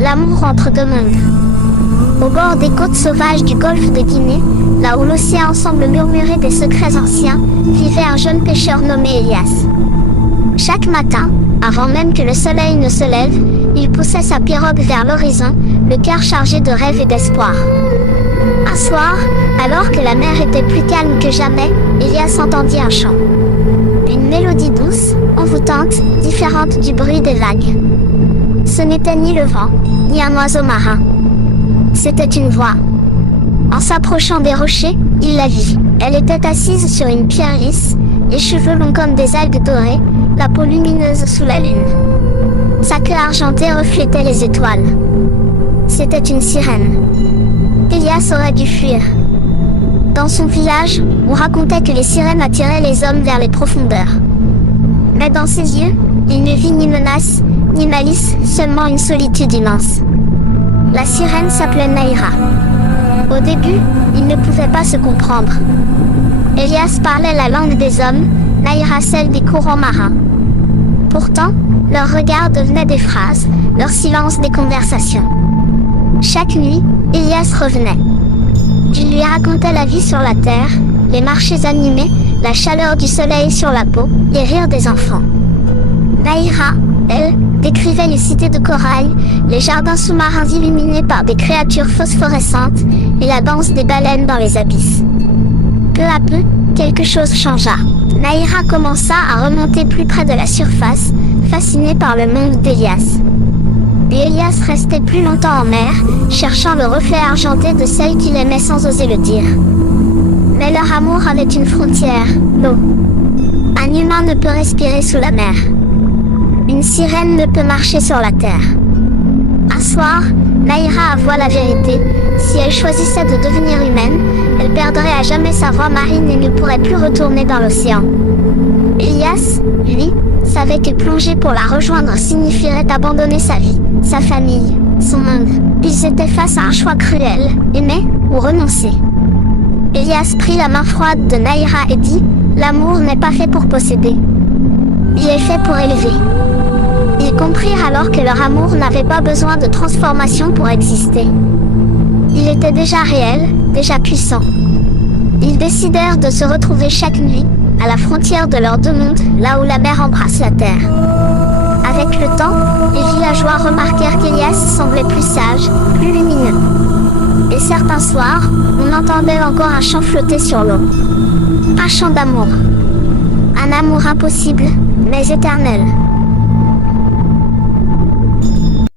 L'amour entre deux mondes. Au bord des côtes sauvages du golfe de Guinée, là où l'océan semble murmurer des secrets anciens, vivait un jeune pêcheur nommé Elias. Chaque matin, avant même que le soleil ne se lève, il poussait sa pirogue vers l'horizon, le cœur chargé de rêves et d'espoir. Un soir, alors que la mer était plus calme que jamais, Elias entendit un chant. Une mélodie douce, envoûtante, différente du bruit des vagues. Ce n'était ni le vent, ni un oiseau marin. C'était une voix. En s'approchant des rochers, il la vit. Elle était assise sur une pierre lisse, les cheveux longs comme des algues dorées, la peau lumineuse sous la lune. Sa queue argentée reflétait les étoiles. C'était une sirène. Elias aurait dû fuir. Dans son village, on racontait que les sirènes attiraient les hommes vers les profondeurs. Mais dans ses yeux, il ne vit ni menace, ni malice, seulement une solitude immense. La sirène s'appelait Naïra. Au début, ils ne pouvaient pas se comprendre. Elias parlait la langue des hommes, Naïra celle des courants marins. Pourtant, leurs regards devenaient des phrases, leur silence des conversations. Chaque nuit, Elias revenait. Il lui racontait la vie sur la terre, les marchés animés, la chaleur du soleil sur la peau, les rires des enfants. Naïra, elle, décrivait les cités de corail, les jardins sous-marins illuminés par des créatures phosphorescentes, et la danse des baleines dans les abysses. Peu à peu, quelque chose changea. Naïra commença à remonter plus près de la surface, fascinée par le monde d'Elias. Et Elias restait plus longtemps en mer, cherchant le reflet argenté de celle qu'il aimait sans oser le dire. Mais leur amour avait une frontière, l'eau. Un humain ne peut respirer sous la mer. Une sirène ne peut marcher sur la terre. Un soir, Naïra avoua la vérité. Si elle choisissait de devenir humaine, elle perdrait à jamais sa voix marine et ne pourrait plus retourner dans l'océan. Elias, lui, savait que plonger pour la rejoindre signifierait abandonner sa vie, sa famille, son monde. Ils étaient face à un choix cruel, aimer ou renoncer. Elias prit la main froide de Naïra et dit « L'amour n'est pas fait pour posséder. Il est fait pour élever. » Ils comprirent alors que leur amour n'avait pas besoin de transformation pour exister. Il était déjà réel, déjà puissant. Ils décidèrent de se retrouver chaque nuit, à la frontière de leurs deux mondes, là où la mer embrasse la terre. Avec le temps, les villageois remarquèrent qu'Elias semblait plus sage, plus lumineux. Et certains soirs, on entendait encore un chant flotter sur l'eau. Un chant d'amour. Un amour impossible, mais éternel.